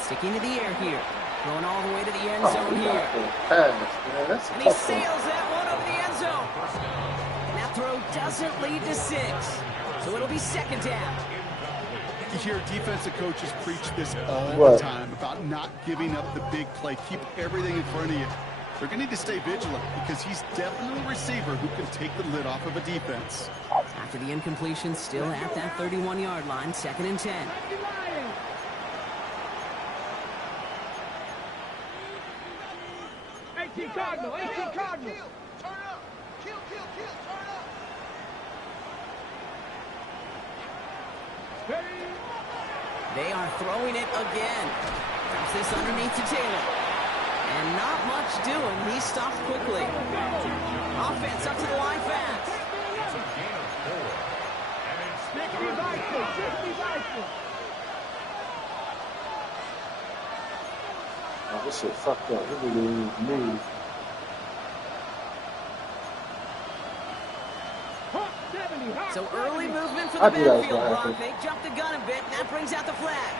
Sticking to the air here. Going all the way to the end zone here. And he sails that one over the end zone. And that throw doesn't lead to 6. So it'll be 2nd down. You hear defensive coaches preach this all the time about not giving up the big play. Keep everything in front of you. They're going to need to stay vigilant because he's definitely a receiver who can take the lid off of a defense. After the incompletion, still at that 31-yard line, 2nd and 10. 18 Cardinal. Turn up. Kill, turn up. They are throwing it again. Drops this underneath to Taylor. And not much doing. He stopped quickly. Offense up to the line fast. It's a gain of 4. And it's 60 Bison. Oh, this shit fucked up. This nigga didn't move. So early movement for the backfield block. They jumped the gun a bit, and that brings out the flag.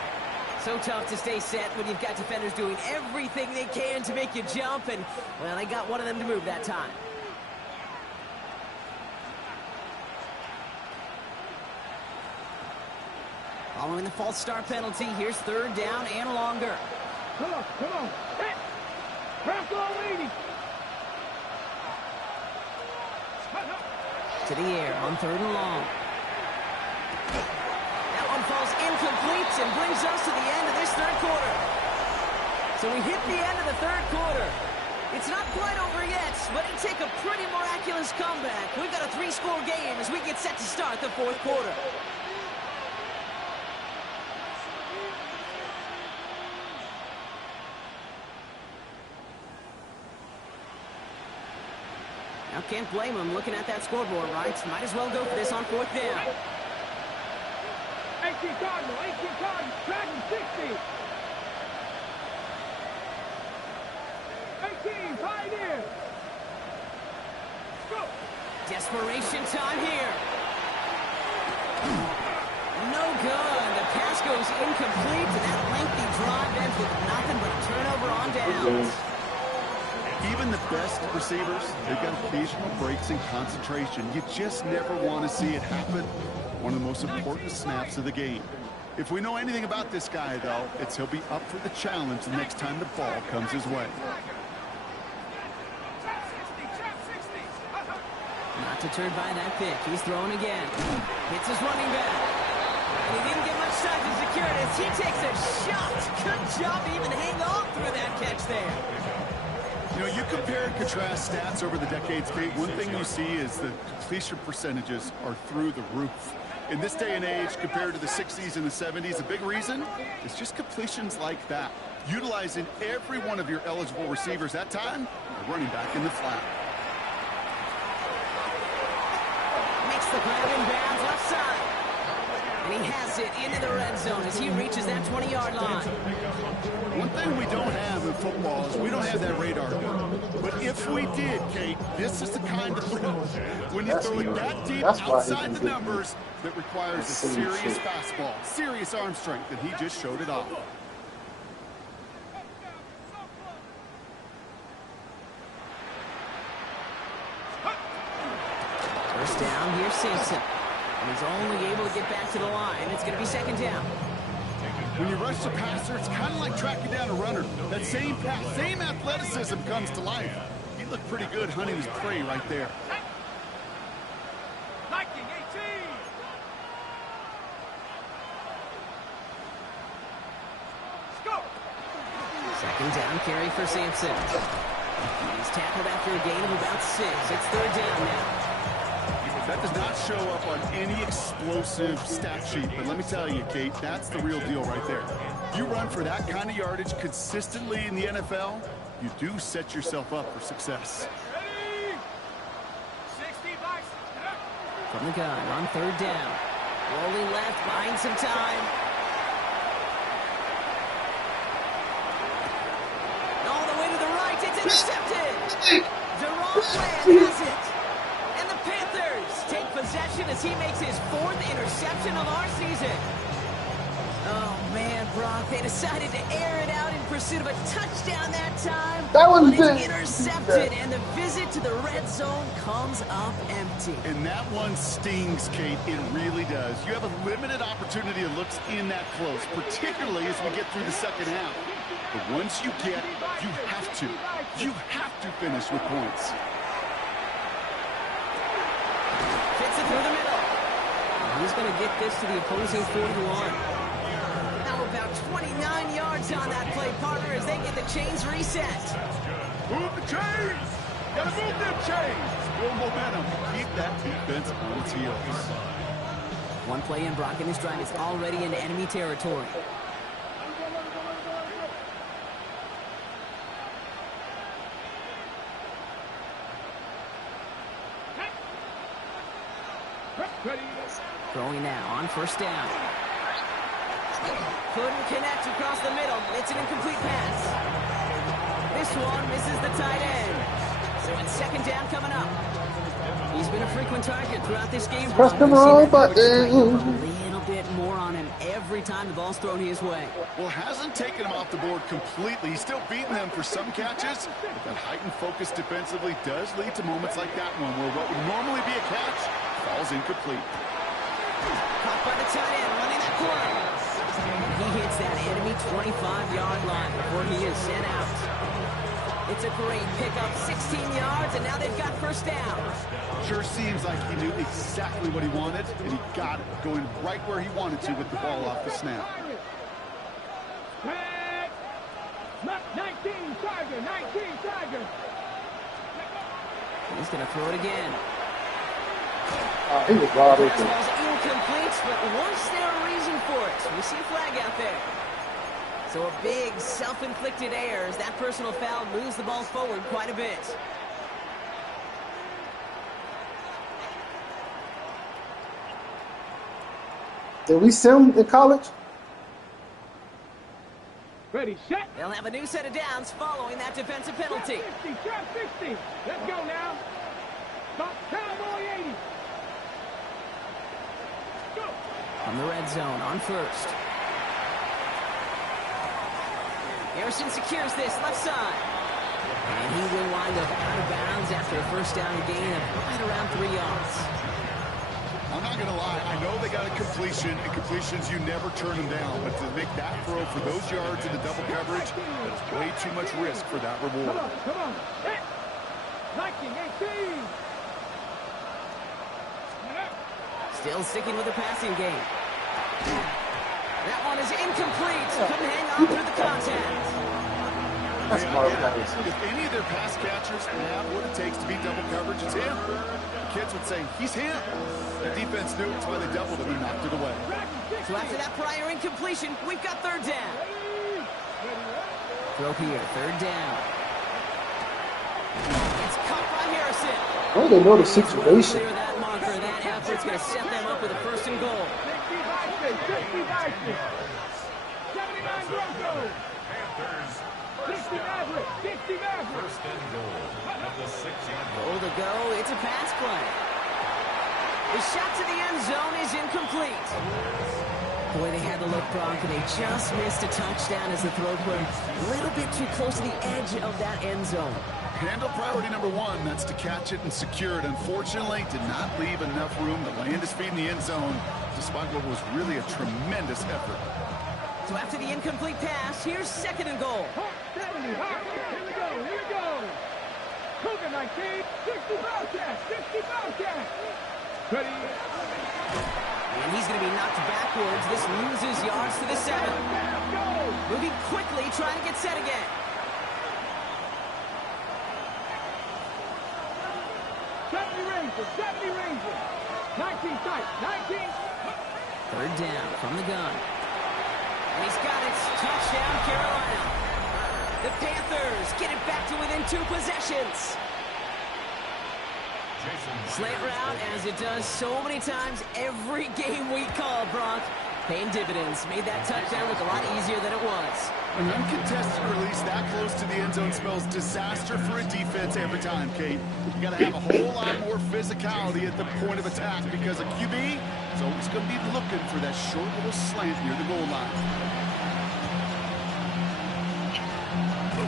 So tough to stay set when you've got defenders doing everything they can to make you jump, and, well, they got one of them to move that time. Following the false start penalty, here's 3rd down and longer. Come on. Hit. Bronco leading. To the air on 3rd and long. That one falls incomplete and brings us to the end of this 3rd quarter. So we hit the end of the 3rd quarter. It's not quite over yet, but it'll take a pretty miraculous comeback. We've got a 3-score game as we get set to start the 4th quarter. Now can't blame him looking at that scoreboard, right? Might as well go for this on 4th down. 18 Cardinal, Dragon 60. 18, Pioneer. Go. Desperation time here. No good. The pass goes incomplete, and that lengthy drive ends with nothing but a turnover on downs. even the best receivers, they've got occasional breaks in concentration. You just never want to see it happen. One of the most important snaps of the game. If we know anything about this guy, though, it's he'll be up for the challenge the next time the ball comes his way. Not deterred by that pick. He's throwing again. Hits his running back. And he didn't get much time to secure it as he takes a shot. Good job to even hang on through that catch there. You know, you compare and contrast stats over the decades, Kate. One thing you see is the completion percentages are through the roof. In this day and age, compared to the 60s and the 70s, a big reason is just completions like that. Utilizing every one of your eligible receivers that time, running back in the flat. Makes the grab in bounds left side. And he has it into the red zone as he reaches that 20-yard line. One thing we don't have in football is we don't have that radar gun. But if we did, Kate, this is the kind of throw. When you throw it that deep outside the numbers, that requires a serious fastball, serious arm strength, and he just showed it off. First down, here's Simpson. And he's only able to get back to the line. It's going to be second down. When you rush the passer, it's kind of like tracking down a runner. That same pass, same athleticism comes to life. He looked pretty good hunting his prey right there. Viking 18. Go. Second down carry for Sampson. He's tackled after a gain of about 6. It's third down now. That does not show up on any explosive stat sheet, but let me tell you, Kate, that's the real deal right there. You run for that kind of yardage consistently in the NFL, you do set yourself up for success. Ready? 60 by 60. From the gun on third down. Rolling left, buying some time. All the way to the right, it's intercepted. Jerome Bland has it. And the Panthers take possession as he makes his 4th interception of our season. Oh, man, Brock, they decided to air it out in pursuit of a touchdown that time. That was but it's intercepted, and the visit to the red zone comes up empty. And that one stings, Kate. It really does. You have a limited opportunity to look in that close, particularly as we get through the second half. But once you get, you have to finish with points. Fits it through the middle. He's going to get this to the opposing 41. Now about 29 yards on that play, partner, as they get the chains reset. Move the chains! Gotta move them chains! Build momentum. Keep that defense on its heels. One play in, Brock, and this drive is already into enemy territory. Throwing now on first down. Couldn't connect across the middle. It's an incomplete pass. This one misses the tight end. So it's second down coming up. He's been a frequent target throughout this game. Press the wrong button. A little bit more on him every time the ball's thrown his way. Well, hasn't taken him off the board completely. He's still beating them for some catches, but that heightened focus defensively does lead to moments like that one where what would normally be a catch falls incomplete. Caught by the tight end, running that play. He hits that enemy 25-yard line before he is sent out. It's a great pickup, 16 yards, and now they've got first down. Sure seems like he knew exactly what he wanted, and he got it going right where he wanted to with the ball off the snap. 19 Tiger. He's going to throw it again. He was wide open. Fastball's incomplete, but was there a reason for it? We see a flag out there. So a big self-inflicted error as that personal foul moves the ball forward quite a bit. Did we sim in college? Ready, set. They'll have a new set of downs following that defensive penalty. 60. Let's go now. Stop Cowboy 80. Go. From the red zone on first. Harrison secures this left side. And he will wind up out of bounds after a first down gain of right around 3 yards. I'm not going to lie. I know they got a completion, and completions, you never turn them down. But to make that throw for those yards in the double coverage, that's way too much risk for that reward. Come on. Hit. 19, 18. Still sticking with the passing game. That one is incomplete. Couldn't hang on through the contact. That's Marvin. If any of their pass catchers have what it takes to beat double coverage, it's him. The kids would say, he's him. The defense knew it's why they doubled him and knocked it away. So after that prior incompletion, we've got third down. Throw here, third down. It's caught by Harrison. Don't they know the situation? Clear that marker. That effort's going to set them up with a first and goal. 60 Bison. 79 Broncos. 60 Maverick. 60 Maverick. First and goal at the 6-yard line. Goal to go. It's a pass play. The shot to the end zone is incomplete. Boy, they had to look, Bronk, and they just missed a touchdown as the throw put a little bit too close to the edge of that end zone. Handle priority number one, that's to catch it and secure it. Unfortunately, did not leave enough room to land his feet in the end zone, despite what was really a tremendous effort. So after the incomplete pass, here's second and goal. 70. Here we go. Cougar 19. 60 Bobcats. 60 Bobcats. Ready. And he's going to be knocked backwards. This loses yards to the 7. Moving quickly, trying to get set again. 70 Rangers. 19 tight. 19. Third down from the gun. And he's got it. Touchdown, Carolina. The Panthers get it back to within 2 possessions. Slant route, as it does so many times every game we call, Bronk. Paying dividends. Made that touchdown look a lot easier than it was. An uncontested release that close to the end zone spells disaster for a defense every time, Kate. You got to have a whole lot more physicality at the point of attack because a QB is always going to be looking for that short little slant near the goal line.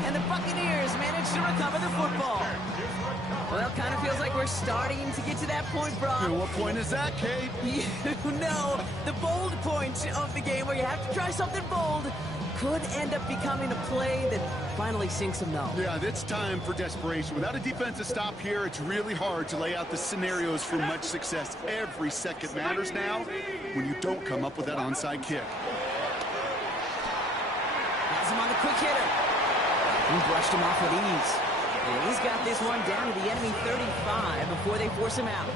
And the Buccaneers managed to recover the football. Well, kind of feels like we're starting to get to that point, Brock. And what point is that, Kate? You know, the bold point of the game where you have to try something bold could end up becoming a play that finally sinks them though. Yeah, it's time for desperation. Without a defensive stop here, it's really hard to lay out the scenarios for much success. Every second matters now when you don't come up with that onside kick. Has him on the quick hitter. He brushed him off with ease. And he's got this one down to the enemy 35 before they force him out.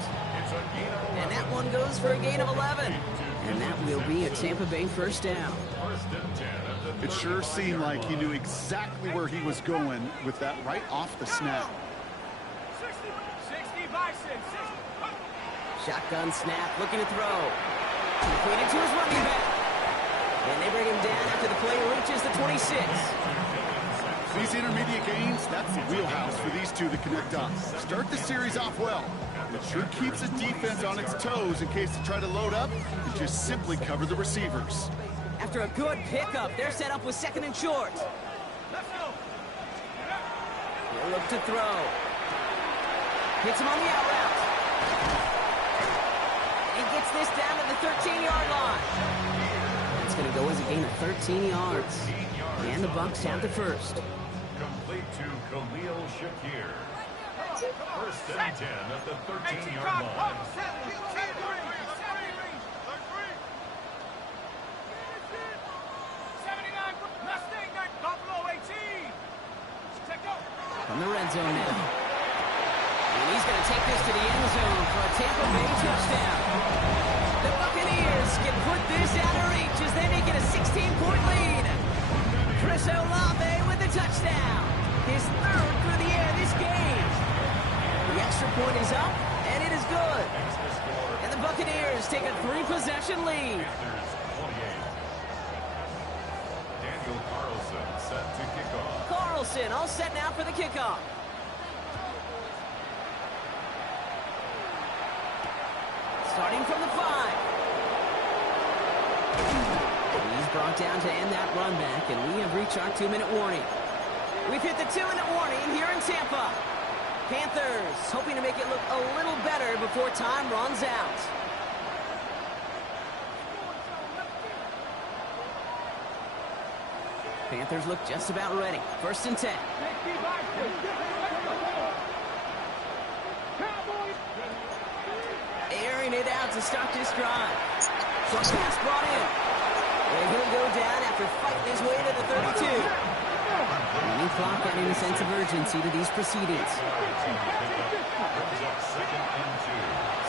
And that one goes for a gain of 11. And that will be a Tampa Bay first down. It sure seemed like he knew exactly where he was going with that right off the snap. 60 Bison. 60. Shotgun snap, looking to throw. Completed to his running back. And they bring him down after the play reaches the 26. These intermediate gains, that's the wheelhouse for these two to connect up. Start the series off well. It sure keeps the defense on its toes in case they try to load up and just simply cover the receivers. After a good pickup, they're set up with second and short. Let's go. He'll look to throw. Hits him on the out route. And gets this down to the 13-yard line. That's going to go as a gain of 13 yards. And the Bucs have the first. Complete to Khalil Shakir. First and 10 at the 13-yard line. 79 Mustang, Buffalo 18. Check out. From the red zone now. And he's going to take this to the end zone for a Tampa Bay touchdown. The Buccaneers can put this out of reach as they make it a 16-point lead. Chris Olave with the touchdown. His third for the air this game. The extra point is up, and it is good. And the Buccaneers take a 3-possession lead. Daniel Carlson set to kick off. Carlson all set now for the kickoff. Starting from the 5. He's brought down to end that run back, and we have reached our 2-minute warning. We've hit the 2-minute warning here in Tampa. Panthers hoping to make it look a little better before time runs out. Panthers look just about ready. 1st and 10. Airing it out to start this drive. Short pass brought in. And he'll go down after fighting his way to the 32. Running clock adding a sense of urgency to these proceedings.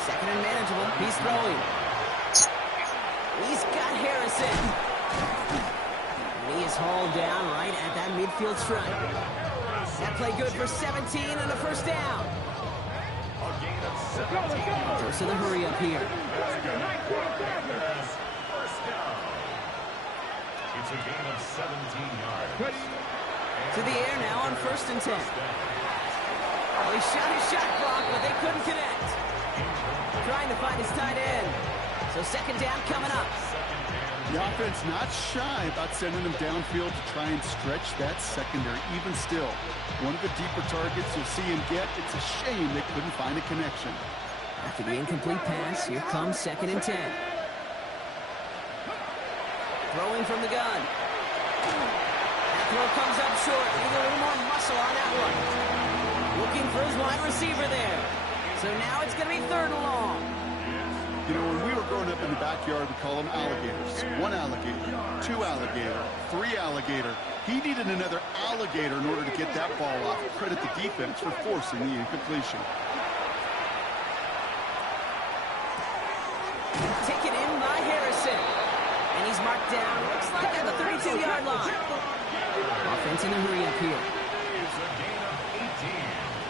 Second and manageable. He's throwing. He's got Harrison. And he is hauled down right at that midfield stripe. That play good for 17 and a 1st down. Close to the hurry up here. It's a gain of 17 yards. To the air now on 1st and 10. Well, he shot his shot clock, but they couldn't connect. Trying to find his tight end. So 2nd down coming up. The offense not shy about sending them downfield to try and stretch that secondary. Even still, one of the deeper targets you'll see him get. It's a shame they couldn't find a connection. After the incomplete pass, here comes 2nd and 10. Throwing from the gun. That throw comes up short. Need a little more muscle on that one. Looking for his wide receiver there. So now it's going to be 3rd and long. You know, when we were growing up in the backyard, we call them alligators. 1 alligator, 2 alligator, 3 alligator. He needed another alligator in order to get that ball off. Credit the defense for forcing the incompletion. Taken in by Harrison. And he's marked down, looks like at the 32-yard line. Offense in a hurry up here. It's a gain of 18.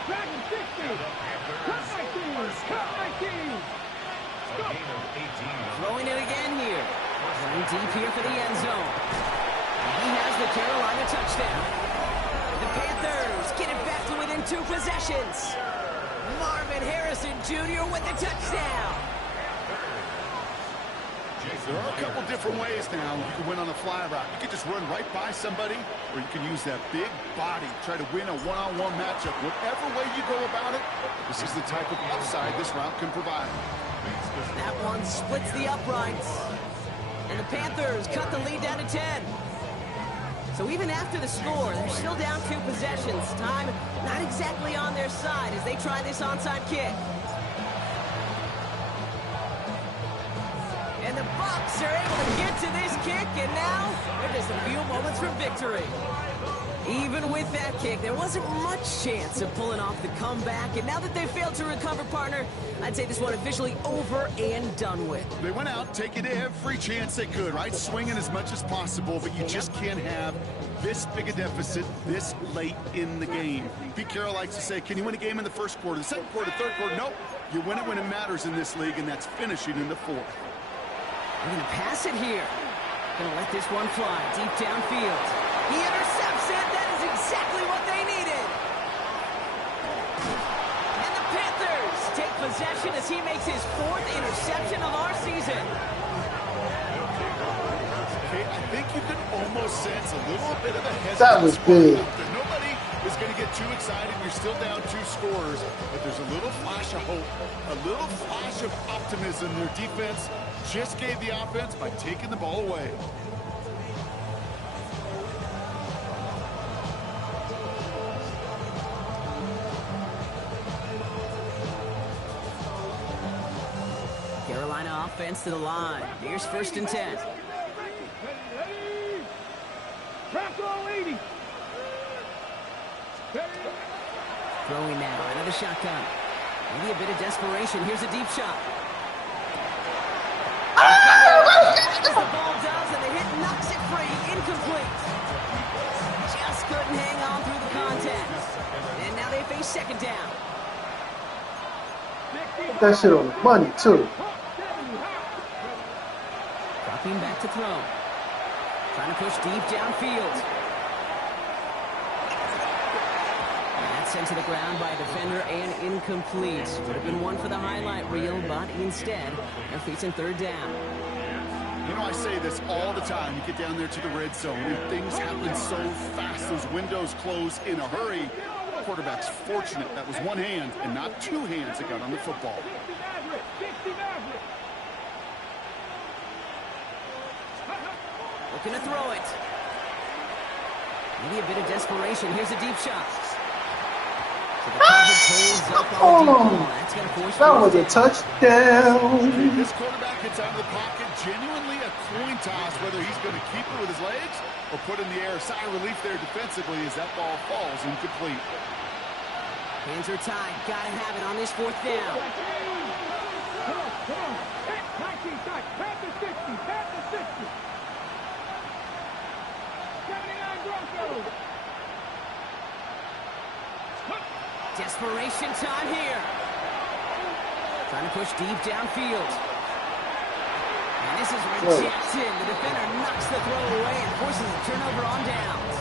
Dragon 60. Cut 19. Cut 19. A gain of 18. Throwing it again here. Running deep here for the end zone. And he has the Carolina touchdown. The Panthers get it back to within 2 possessions. Marvin Harrison Jr. with the touchdown. There are a couple different ways now you can win on a fly route. You can just run right by somebody, or you can use that big body, try to win a one-on-one matchup. Whatever way you go about it, this is the type of upside this route can provide. That one splits the uprights. And the Panthers cut the lead down to 10. So even after the score, they're still down 2 possessions. Time not exactly on their side as they try this onside kick. And the Bucs are able to get to this kick, and now they're just a few moments from victory. Even with that kick, there wasn't much chance of pulling off the comeback, and now that they failed to recover, partner, I'd say this one officially over and done with. They went out taking every chance they could, right? Swinging as much as possible, but you just can't have this big a deficit this late in the game. Pete Carroll likes to say, can you win a game in the 1st quarter, the 2nd quarter, 3rd quarter? Nope. You win it when it matters in this league, and that's finishing in the 4th. They're going to pass it here. Going to let this one fly deep downfield. He intercepts it. That is exactly what they needed. And the Panthers take possession as he makes his 4th interception of our season. Okay, I think you can almost sense a little bit of a hesitancy. That was big. Nobody is going to get too excited. You're still down 2 scores, but there's a little flash of hope, a little flash of optimism. Their defense just gave the offense by taking the ball away. Carolina offense to the line. Here's 1st and 10. Bronco 80. Throwing now out of the shotgun. Maybe a bit of desperation. Here's a deep shot. As the ball does, and the hit knocks it free. Incomplete. Just couldn't hang on through the contact. And now they face 2nd down. Put that shit on the money, too. Dropping back to throw. Trying to push deep downfield. And that's sent to the ground by a defender and incomplete. Would have been one for the highlight reel, but instead, they're facing 3rd down. You know, I say this all the time. You get down there to the red zone, and things happen so fast. Those windows close in a hurry. Quarterback's fortunate that was one hand and not two hands that got on the football. Looking to throw it. Maybe a bit of desperation. Here's a deep shot. So the cover pulls up on the deep ball. That's going to force That was a down. touchdown. This quarterback gets out of the pocket, genuinely a coin toss, whether he's going to keep it with his legs or put in the air. Sigh of relief there defensively as that ball falls incomplete. Hands are tied. Got to have it on this fourth down. Come on, come on. Tight, tight. Pat the 60, pat the 60. 79 Broncos. Desperation time here. Trying to push deep downfield. And this is rejected. The defender knocks the throw away and forces a turnover on downs.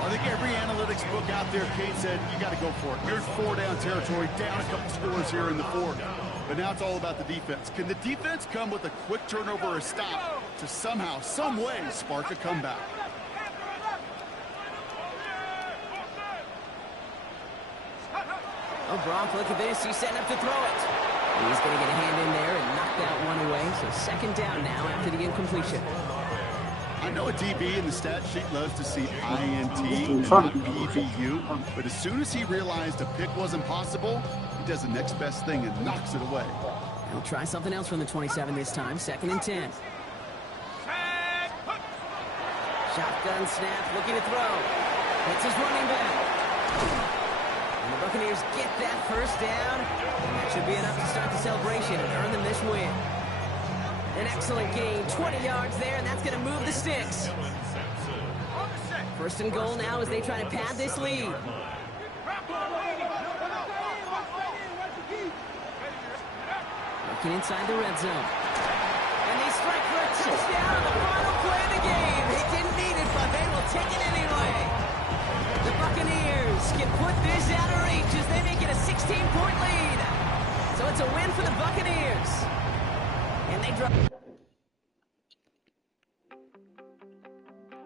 I think every analytics book out there, Kate said, you got to go for it. You're in 4-down territory, down a couple scores here in the fourth. But now it's all about the defense. Can the defense come with a quick turnover or stop to somehow, some way, spark a comeback? Oh, Gronk, look at this. He's setting up to throw it. And he's going to get a hand in there and knock that one away. So second down now after the incompletion. I know a DB in the stat sheet loves to see INT and not PBU, but as soon as he realized a pick wasn't possible, he does the next best thing and knocks it away. He'll try something else from the 27 this time. Second and 10. Shotgun snap, looking to throw. Hits his running back. And the Buccaneers get that first down. And that should be enough to start the celebration and earn them this win. An excellent game, 20 yards there, and that's going to move the sticks. First and goal now as they try to pad this lead. Looking inside the red zone. And they strike for a touchdown on the final play of the game.